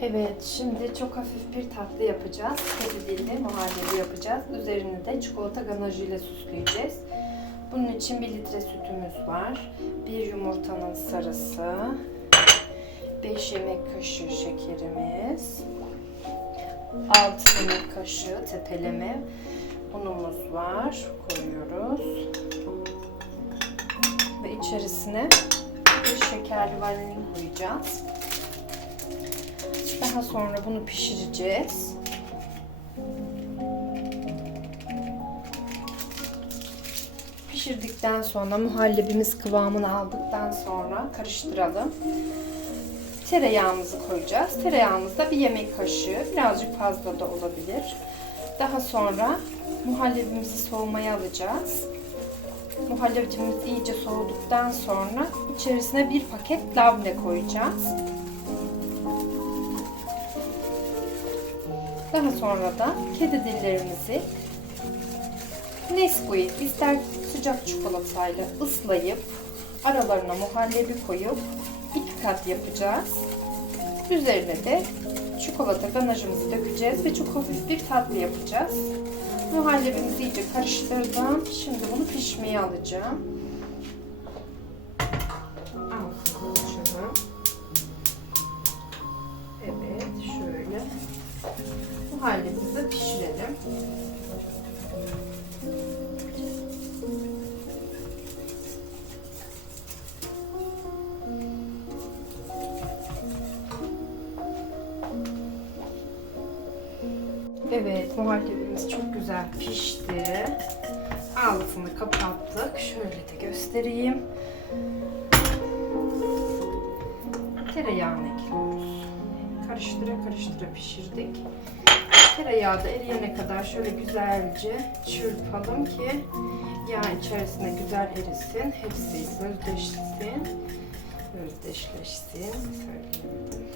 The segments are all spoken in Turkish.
Evet, şimdi çok hafif bir tatlı yapacağız. Kedi dilli muhallebi yapacağız. Üzerini de çikolata ganajı ile süsleyeceğiz. Bunun için 1 litre sütümüz var. Bir yumurtanın sarısı. 5 yemek kaşığı şekerimiz. 6 yemek kaşığı tepeleme unumuz var. Koyuyoruz. Ve içerisine bir şekerli vanilin koyacağız. Daha sonra bunu pişireceğiz. Pişirdikten sonra muhallebimiz kıvamını aldıktan sonra karıştıralım. Tereyağımızı koyacağız. Tereyağımız da bir yemek kaşığı, birazcık fazla da olabilir. Daha sonra muhallebimizi soğumaya alacağız. Muhallebimiz iyice soğuduktan sonra içerisine bir paket labne koyacağız. Daha sonra da kedi dillerimizi Nesquik ister sıcak çikolatayla ıslayıp aralarına muhallebi koyup iki kat yapacağız. Üzerine de çikolata ganajımızı dökeceğiz ve çok hafif bir tatlı yapacağız. Muhallebimizi iyice karıştırdım. Şimdi bunu pişmeye alacağım. Evet, muhallebimiz çok güzel pişti. Altını kapattık. Şöyle de göstereyim. Tereyağını ekliyoruz. Karıştıra karıştıra pişirdik. Tereyağı da eriyene kadar şöyle güzelce çırpalım ki yağ içerisine güzel erisin. Hepsi özdeşsin. Özdeşleşsin. Söyleyemedim.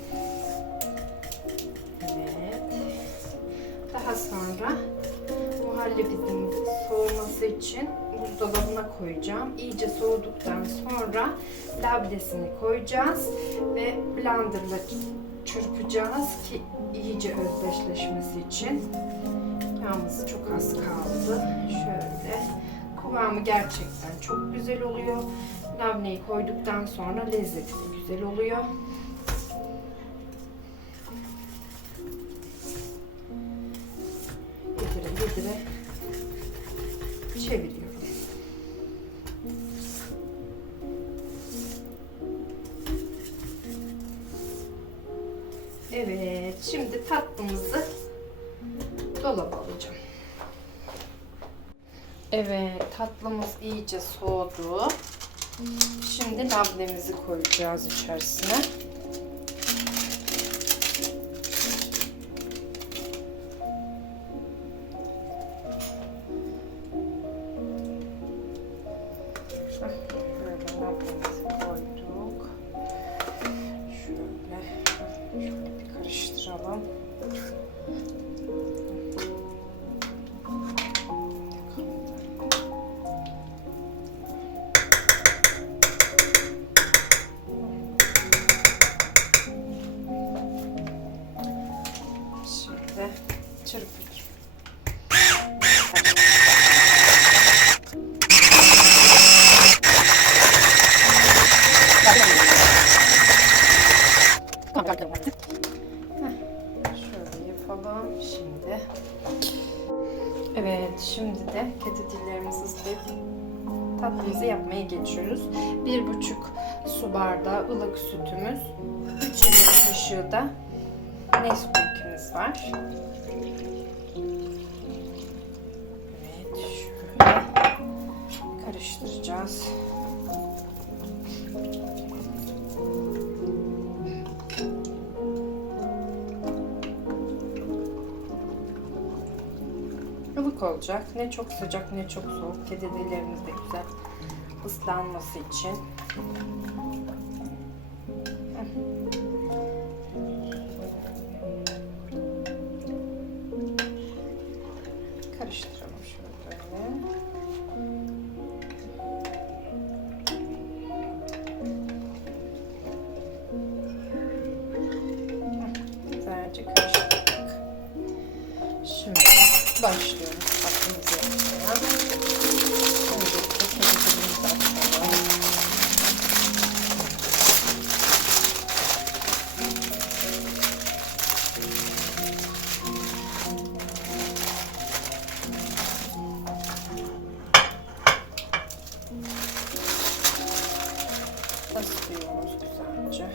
Evet. Daha sonra muhallebinin soğuması için buzdolabına koyacağım. İyice soğuduktan sonra labnesini koyacağız ve blenderla çırpacağız ki iyice özdeşleşmesi için. Yalnız çok az kaldı. Şöyle kıvamı gerçekten çok güzel oluyor. Labneyi koyduktan sonra lezzeti de güzel oluyor. Evet, şimdi tatlımızı dolaba alacağım. Evet, tatlımız iyice soğudu. Şimdi labnemizi koyacağız içerisine. Şöyle yapalım şimdi. Evet, şimdi de kedi dillerimizi ıslayıp tatlımızı yapmaya geçiyoruz. Bir buçuk su bardağı ılık sütümüz, 3 yemek kaşığı da Nesquik'imiz var. Olacak. Ne çok sıcak ne çok soğuk. Kedi dillerimiz de güzel ıslanması için. Karıştıralım şöyle güzelce karıştırdık. Şimdi başlıyoruz tatlımızı yapmaya. Öncelikle temizliğimizi açalım. Basıyoruz güzelce.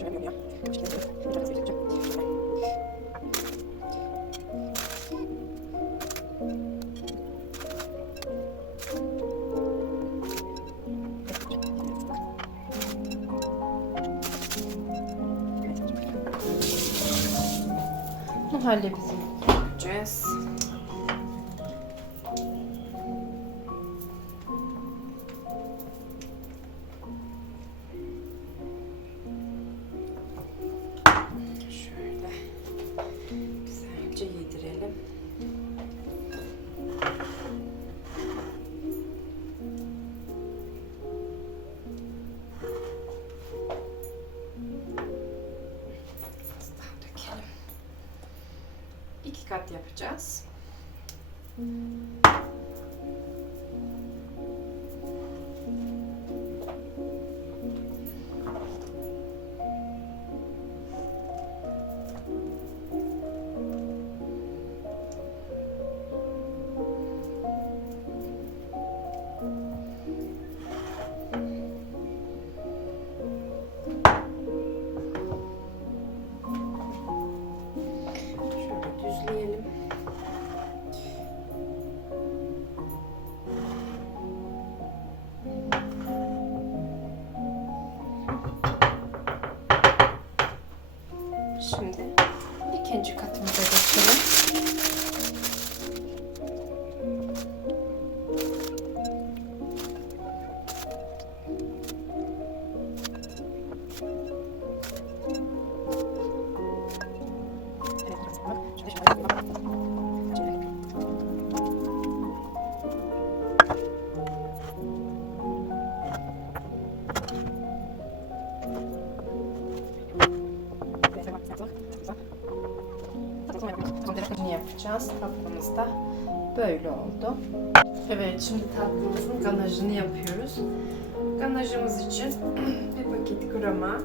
Şöyle yap. Muhallebimizi yapacağız. Şöyle kat yapacağız. Şöyle böyle oldu. Evet, şimdi tatlımızın ganajını yapıyoruz. Ganajımız için bir paket krema,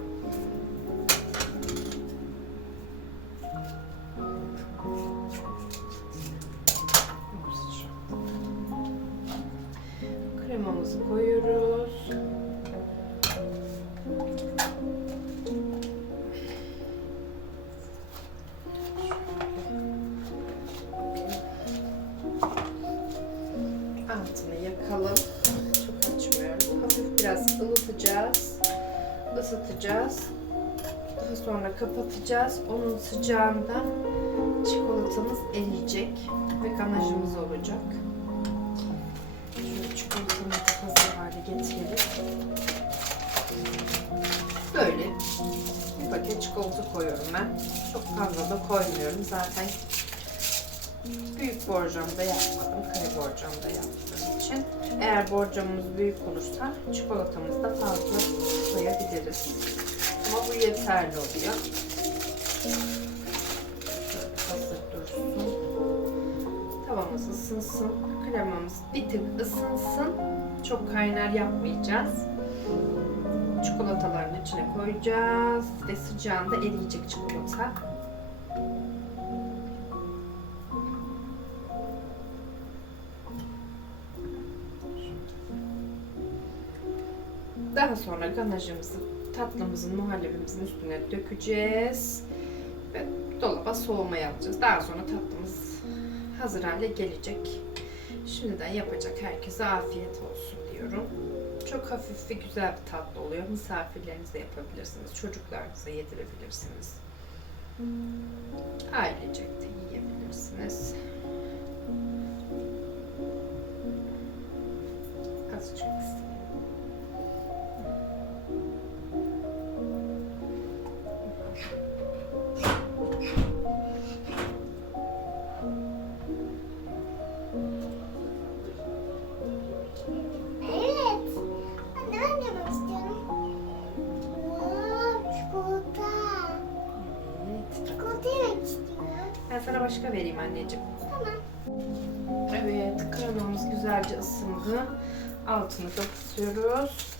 kapatacağız. Onun sıcağında çikolatamız eriyecek ve ganajımız olacak. Şöyle çikolatamızı hazır hale getirelim. Böyle bir paket çikolata koyuyorum ben. Çok fazla da koymuyorum. Zaten büyük borcamda yapmadım. Kare borcamda yaptığım için. Eğer borcamımız büyük olursa çikolatamızı da fazla koyabiliriz. Ama bu yeterli oluyor. Hazır dursun. Tavamız ısınsın. Kremamız bir tık ısınsın. Çok kaynar yapmayacağız. Çikolataların içine koyacağız ve sıcağında eriyecek çikolata. Daha sonra ganajımızı tatlımızın, muhallebimizin üstüne dökeceğiz ve dolaba soğumaya alacağız. Daha sonra tatlımız hazır hale gelecek. Şimdiden yapacak herkese afiyet olsun diyorum. Çok hafif ve güzel bir tatlı oluyor. Misafirlerinize yapabilirsiniz. Çocuklarınıza yedirebilirsiniz. Ailecek de yiyebilirsiniz. Azıcık kısayım. Vereyim anneciğim. Tamam. Evet, kremamız güzelce ısındı. Altını kapatıyoruz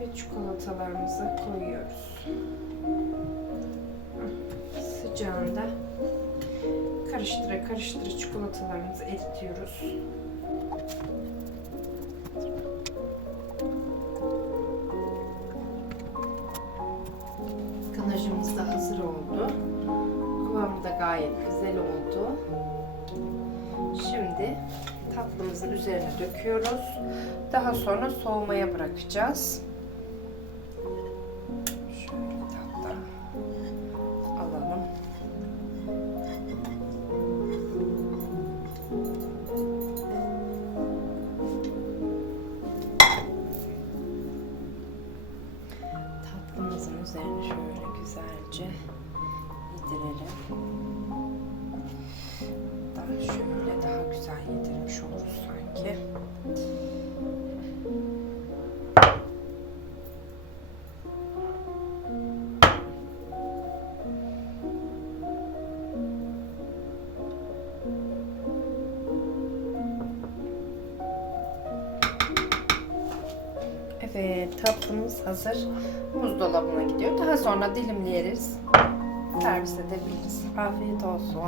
ve çikolatalarımızı koyuyoruz. Sıcağında karıştıra karıştıra çikolatalarımızı eritiyoruz. Ganajımız da hazır oldu. Kıvamı da gayet güzel oldu. Şimdi tatlımızın üzerine döküyoruz. Daha sonra soğumaya bırakacağız. Tatlımız hazır. Buzdolabına gidiyor. Daha sonra dilimleyeriz. Servis edebiliriz. Afiyet olsun.